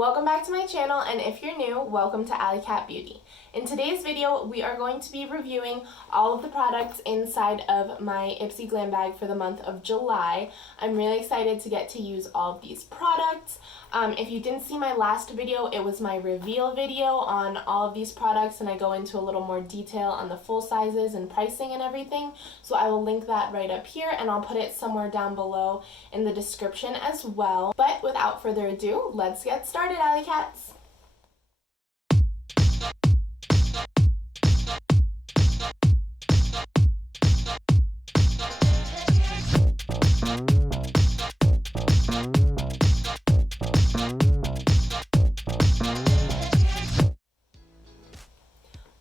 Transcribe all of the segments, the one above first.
Welcome back to my channel, and if you're new, welcome to AllyCat Beauty. In today's video, we are going to be reviewing all of the products inside of my IPSY Glam Bag for the month of July. I'm really excited to get to use all of these products. If you didn't see my last video, it was my reveal video on all of these products, and I go into a little more detail on the full sizes and pricing and everything. So I will link that right up here, and I'll put it somewhere down below in the description as well. But without further ado, let's get started, AllyCats.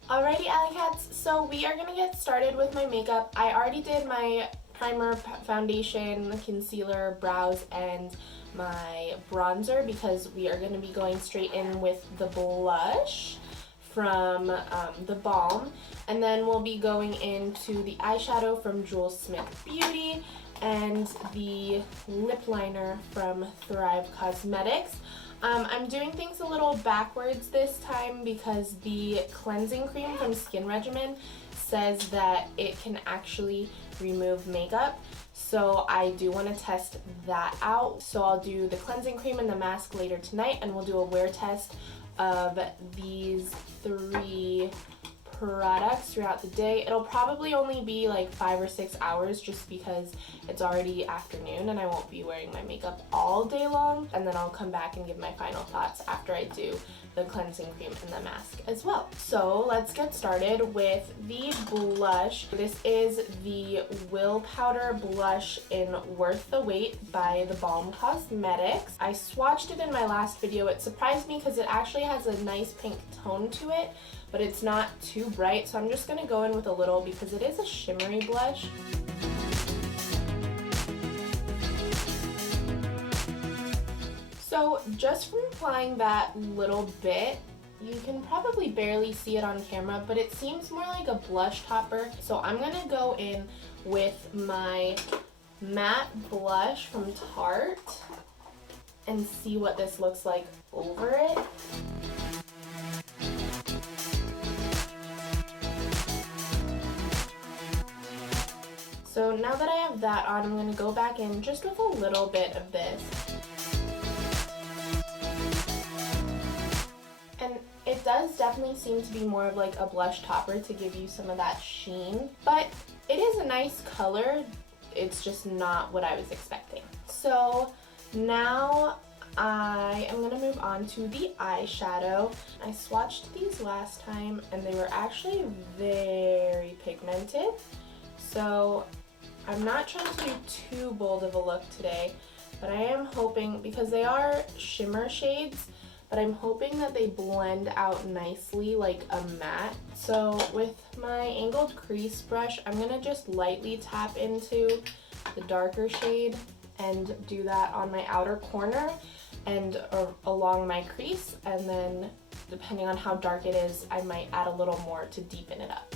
Alrighty, AllyCats, so we are going to get started with my makeup. I already did my primer, foundation, concealer, brows, and my bronzer because we are going to be going straight in with the blush from theBalm, and then we'll be going into the eyeshadow from Jules Beauty and the lip liner from Thrive Causemetics. I'm doing things a little backwards this time because the cleansing cream from Skin Regimen says that it can actually remove makeup. So I do want to test that out. So I'll do the cleansing cream and the mask later tonight, and we'll do a wear test of these three products throughout the day. It'll probably only be like 5 or 6 hours just because it's already afternoon and I won't be wearing my makeup all day long, and then I'll come back and give my final thoughts after I do the cleansing cream and the mask as well. So let's get started with the blush. This is the Will Powder Blush in Worth the Wait by theBalm Causemetics. I swatched it in my last video. It surprised me because it actually has a nice pink tone to it, but it's not too bright, so I'm just going to go in with a little because it is a shimmery blush. So just from applying that little bit, you can probably barely see it on camera, but it seems more like a blush topper. So I'm going to go in with my matte blush from Tarte and see what this looks like over it. So now that I have that on, I'm going to go back in just with a little bit of this. And it does definitely seem to be more of like a blush topper to give you some of that sheen, but it is a nice color. It's just not what I was expecting. So now I am going to move on to the eyeshadow. I swatched these last time and they were actually very pigmented. So I'm not trying to do too bold of a look today, but I am hoping, because they are shimmer shades, but I'm hoping that they blend out nicely like a matte. So with my angled crease brush, I'm going to just lightly tap into the darker shade and do that on my outer corner and along my crease, and then depending on how dark it is, I might add a little more to deepen it up.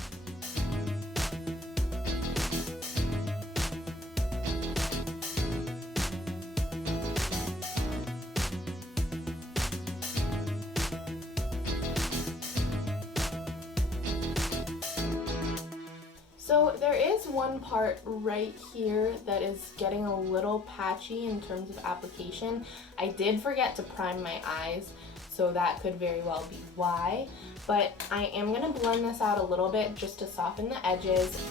So there is one part right here that is getting a little patchy in terms of application. I did forget to prime my eyes, so that could very well be why. But I am going to blend this out a little bit just to soften the edges.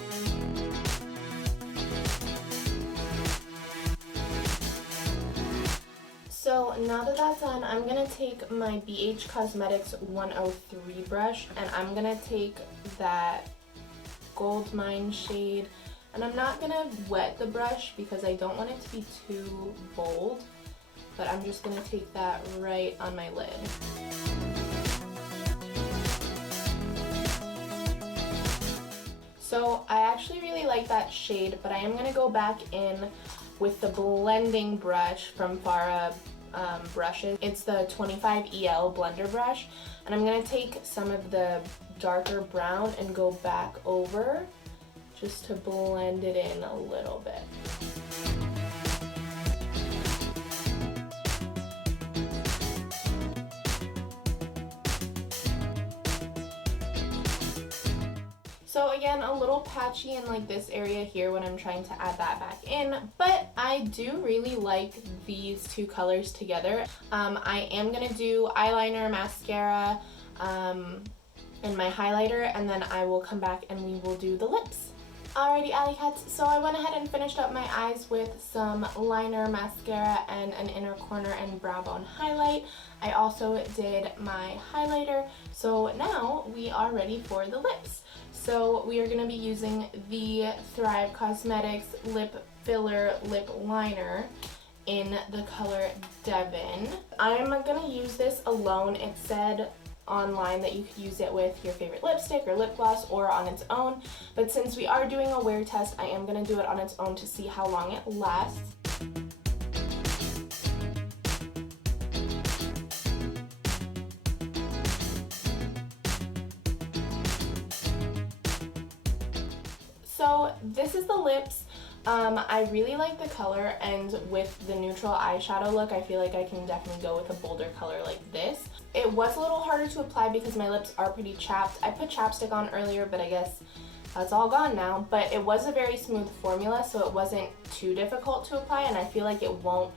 So now that that's done, I'm going to take my BH Cosmetics 103 brush, and I'm going to take that Gold Mine shade, and I'm not going to wet the brush because I don't want it to be too bold, but I'm just going to take that right on my lid. So I actually really like that shade, but I am going to go back in with the blending brush from Pore brushes. It's the 25EL blender brush, and I'm going to take some of the darker brown and go back over just to blend it in a little bit. So again, a little patchy in like this area here when I'm trying to add that back in, but I do really like these two colors together. I am gonna do eyeliner, mascara, and my highlighter, and then I will come back and we will do the lips. Alrighty, AllyCats, so I went ahead and finished up my eyes with some liner, mascara, and an inner corner and brow bone highlight. I also did my highlighter, so now we are ready for the lips. So we are going to be using the Thrive Causemetics Lip Filler Lip Liner in the color Devin. I'm going to use this alone. It said online that you could use it with your favorite lipstick or lip gloss or on its own, but since we are doing a wear test, I am going to do it on its own to see how long it lasts. So this is the lips. I really like the color, and with the neutral eyeshadow look, I feel like I can definitely go with a bolder color like this. It was a little harder to apply because my lips are pretty chapped. I put chapstick on earlier, but I guess that's all gone now. But it was a very smooth formula, so it wasn't too difficult to apply, and I feel like it won't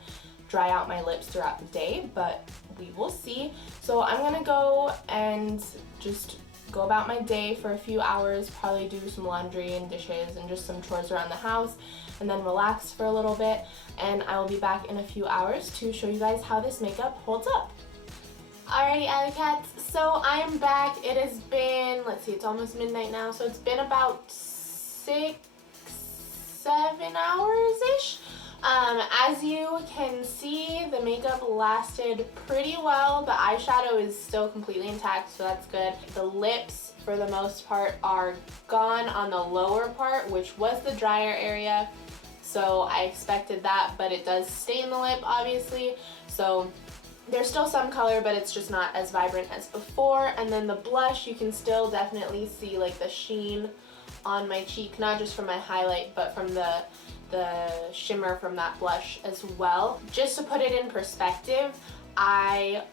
dry out my lips throughout the day, but we will see. So I'm gonna go and just go about my day for a few hours, probably do some laundry and dishes and just some chores around the house, and then relax for a little bit, and I will be back in a few hours to show you guys how this makeup holds up. Alrighty, AllyCats, so I am back. It has been, let's see, it's almost midnight now, so it's been about 6-7 hours-ish. As you can see, the makeup lasted pretty well. The eyeshadow is still completely intact, so that's good. The lips, for the most part, are gone on the lower part, which was the drier area. So I expected that, but it does stain the lip, obviously. So there's still some color, but it's just not as vibrant as before. And then the blush, you can still definitely see like the sheen on my cheek, not just from my highlight, but from the shimmer from that blush as well. Just to put it in perspective, I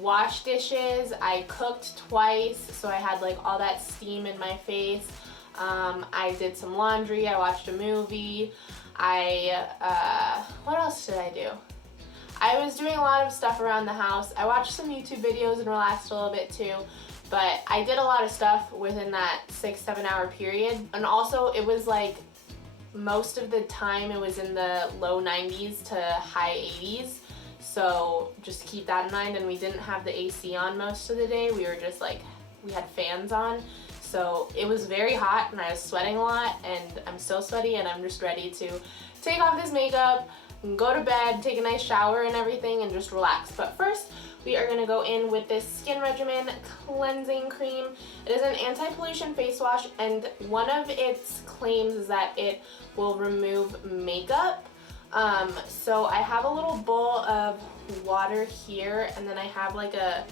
washed dishes, I cooked twice, so I had like all that steam in my face. I did some laundry, I watched a movie, what else did I do? I was doing a lot of stuff around the house. I watched some YouTube videos and relaxed a little bit too. But I did a lot of stuff within that 6-7 hour period. And also it was like most of the time it was in the low 90s to high 80s. So just keep that in mind. And we didn't have the AC on most of the day. We were just like, we had fans on. So it was very hot and I was sweating a lot, and I'm still sweaty, and I'm just ready to take off this makeup, go to bed, take a nice shower and everything, and just relax. But first, we are going to go in with this Skin Regimen Cleansing Cream. It is an anti-pollution face wash, and one of its claims is that it will remove makeup. So I have a little bowl of water here, and then I have like a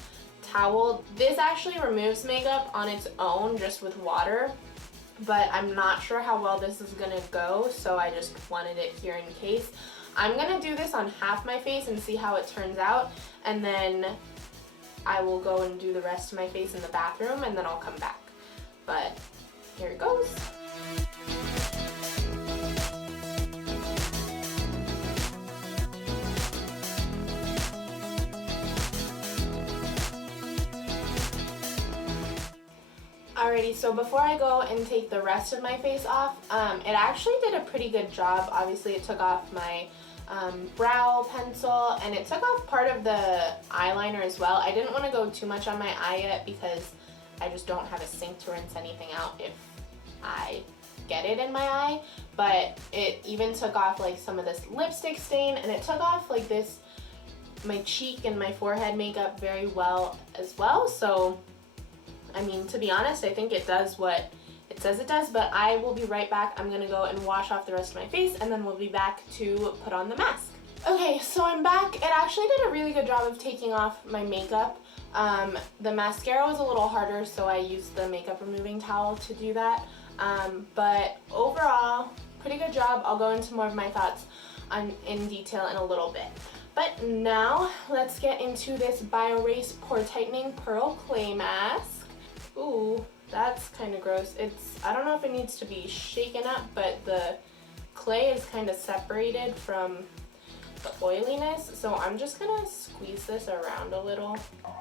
towel. This actually removes makeup on its own just with water, but I'm not sure how well this is going to go, so I just wanted it here in case. I'm going to do this on half my face and see how it turns out, and then I will go and do the rest of my face in the bathroom, and then I'll come back. But here it goes. Alrighty, so before I go and take the rest of my face off, it actually did a pretty good job. Obviously it took off my brow pencil, and it took off part of the eyeliner as well. I didn't want to go too much on my eye yet because I just don't have a sink to rinse anything out if I get it in my eye, but it even took off like some of this lipstick stain, and it took off like this, my cheek and my forehead makeup very well as well. So I mean, to be honest, I think it does what it says it does, but I will be right back. I'm gonna go and wash off the rest of my face, and then we'll be back to put on the mask. Okay, so I'm back. It actually did a really good job of taking off my makeup. The mascara was a little harder, so I used the makeup removing towel to do that. But overall, pretty good job. I'll go into more of my thoughts in detail in a little bit. But now, let's get into this Biorace Pore Tightening Pearl Clay Mask. Ooh, That's kind of gross. I don't know if it needs to be shaken up, but the clay is kind of separated from the oiliness, so I'm just gonna squeeze this around a little.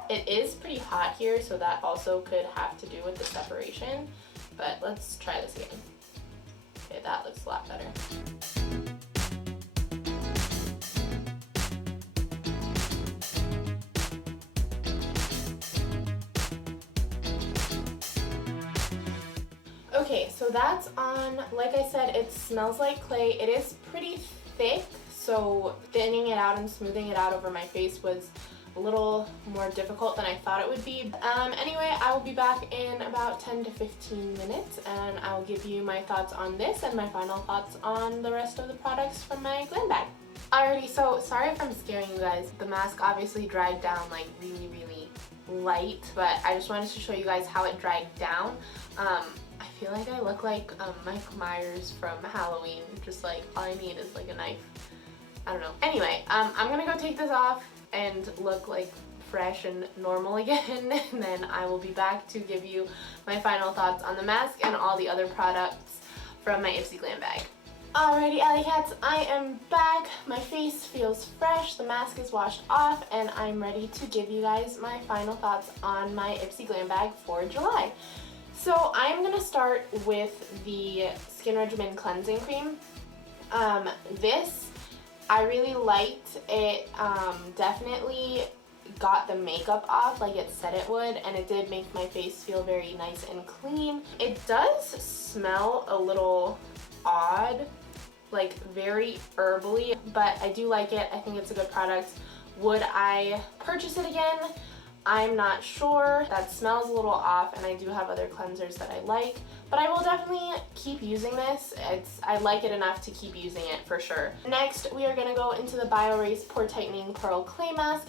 It is pretty hot here, so that also could have to do with the separation, but let's try this again. Okay, that looks a lot better. Okay, so that's on. Like I said, it smells like clay. It is pretty thick, so thinning it out and smoothing it out over my face was a little more difficult than I thought it would be. Anyway, I will be back in about 10 to 15 minutes, and I will give you my thoughts on this and my final thoughts on the rest of the products from my glam bag. Alrighty, so sorry if I'm scaring you guys. The mask obviously dried down like really, really light, but I just wanted to show you guys how it dried down. I feel like I look like Mike Myers from Halloween, just like all I need is like a knife. I don't know. Anyway, I'm gonna go take this off and look like fresh and normal again, and then I will be back to give you my final thoughts on the mask and all the other products from my IPSY Glam Bag. Alrighty, AllyCats, I am back. My face feels fresh, the mask is washed off, and I'm ready to give you guys my final thoughts on my IPSY Glam Bag for July. So I'm going to start with the Skin Regimen Cleansing Cream. This, I really liked. It definitely got the makeup off like it said it would, and it did make my face feel very nice and clean. It does smell a little odd, like very herbally, but I do like it. I think it's a good product. Would I purchase it again? I'm not sure. That smells a little off, and I do have other cleansers that I like, but I will definitely keep using this. I like it enough to keep using it for sure. Next, we are going to go into the Biorace Pore Tightening Pearl Clay Mask.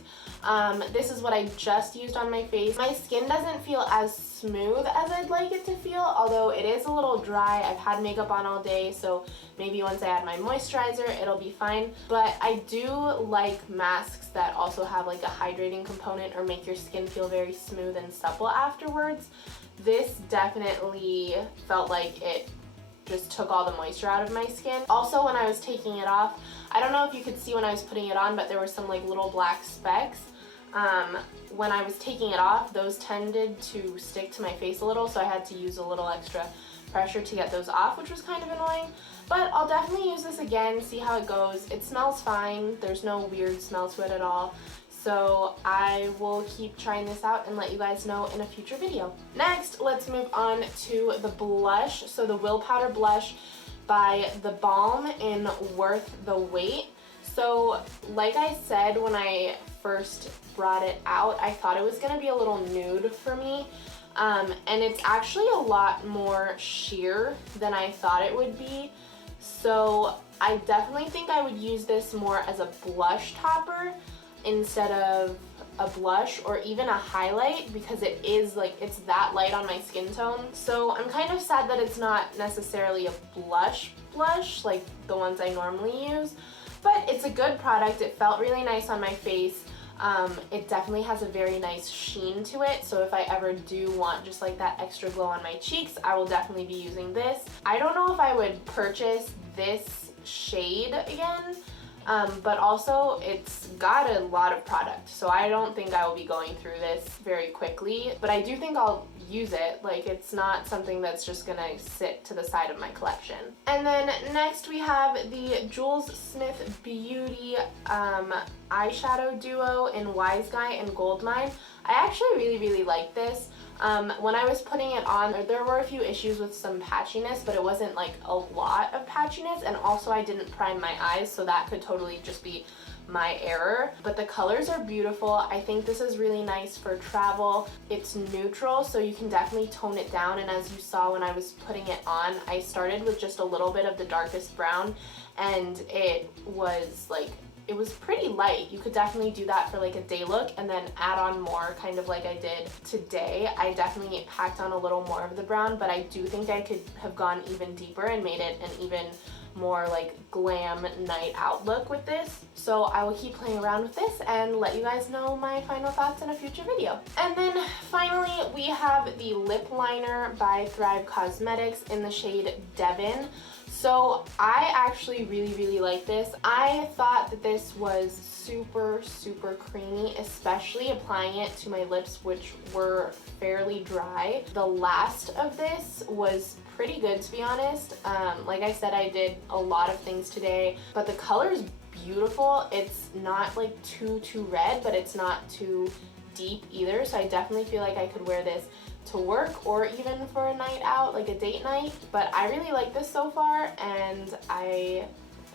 This is what I just used on my face. My skin doesn't feel as smooth as I'd like it to feel, although it is a little dry. I've had makeup on all day, so maybe once I add my moisturizer, it'll be fine. But I do like masks that also have like a hydrating component or make your skin feel very smooth and supple afterwards. This definitely felt like it just took all the moisture out of my skin. Also, when I was taking it off, I don't know if you could see when I was putting it on, but there were some like little black specks. When I was taking it off, those tended to stick to my face a little, so I had to use a little extra pressure to get those off, which was kind of annoying. But I'll definitely use this again, see how it goes. It smells fine. There's no weird smell to it at all. So I will keep trying this out and let you guys know in a future video. Next, let's move on to the blush. So the Will Powder Blush by theBalm in Worth the Wait. So like I said when I first brought it out, I thought it was going to be a little nude for me. And it's actually a lot more sheer than I thought it would be. So I definitely think I would use this more as a blush topper instead of a blush or even a highlight, because it is like, it's that light on my skin tone. So I'm kind of sad that it's not necessarily a blush like the ones I normally use, but it's a good product. It felt really nice on my face. It definitely has a very nice sheen to it, so if I ever do want just like that extra glow on my cheeks, I will definitely be using this. I don't know if I would purchase this shade again, but also it's got a lot of product, so I don't think I will be going through this very quickly, but I do think I'll use it. Like, it's not something that's just gonna sit to the side of my collection. And then next we have the Jules Smith Beauty eyeshadow duo in Wise Guy and Goldmine. I actually really like this. When I was putting it on, there were a few issues with some patchiness, but it wasn't like a lot of patchiness, and also I didn't prime my eyes, so that could totally just be my error. But the colors are beautiful. I think this is really nice for travel. It's neutral, so you can definitely tone it down, and as you saw when I was putting it on, I started with just a little bit of the darkest brown, and it was like, it was pretty light. You could definitely do that for like a day look and then add on more, kind of like I did today. I definitely packed on a little more of the brown, but I do think I could have gone even deeper and made it an even more like glam night out look with this. So I will keep playing around with this and let you guys know my final thoughts in a future video. And then finally we have the lip liner by Thrive Causemetics in the shade Devin. So I actually really like this. I thought that this was super creamy, especially applying it to my lips, which were fairly dry. The last of this was pretty good, to be honest. Like I said, I did a lot of things today, but the color is beautiful. It's not like too red, but it's not too deep either, so I definitely feel like I could wear this to work or even for a night out, like a date night. But I really like this so far, and I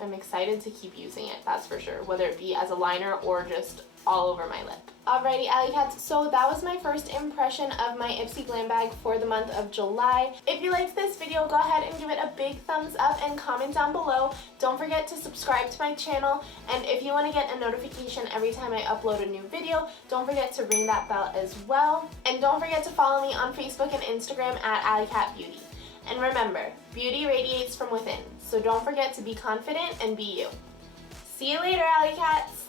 am excited to keep using it, that's for sure, whether it be as a liner or just all over my lip. Alrighty, AllyCats, so that was my first impression of my IPSY Glam Bag for the month of July. If you liked this video, go ahead and give it a big thumbs up and comment down below. Don't forget to subscribe to my channel, and if you want to get a notification every time I upload a new video, don't forget to ring that bell as well. And don't forget to follow me on Facebook and Instagram at AllyCat Beauty. And remember, beauty radiates from within, so don't forget to be confident and be you. See you later, AllyCats!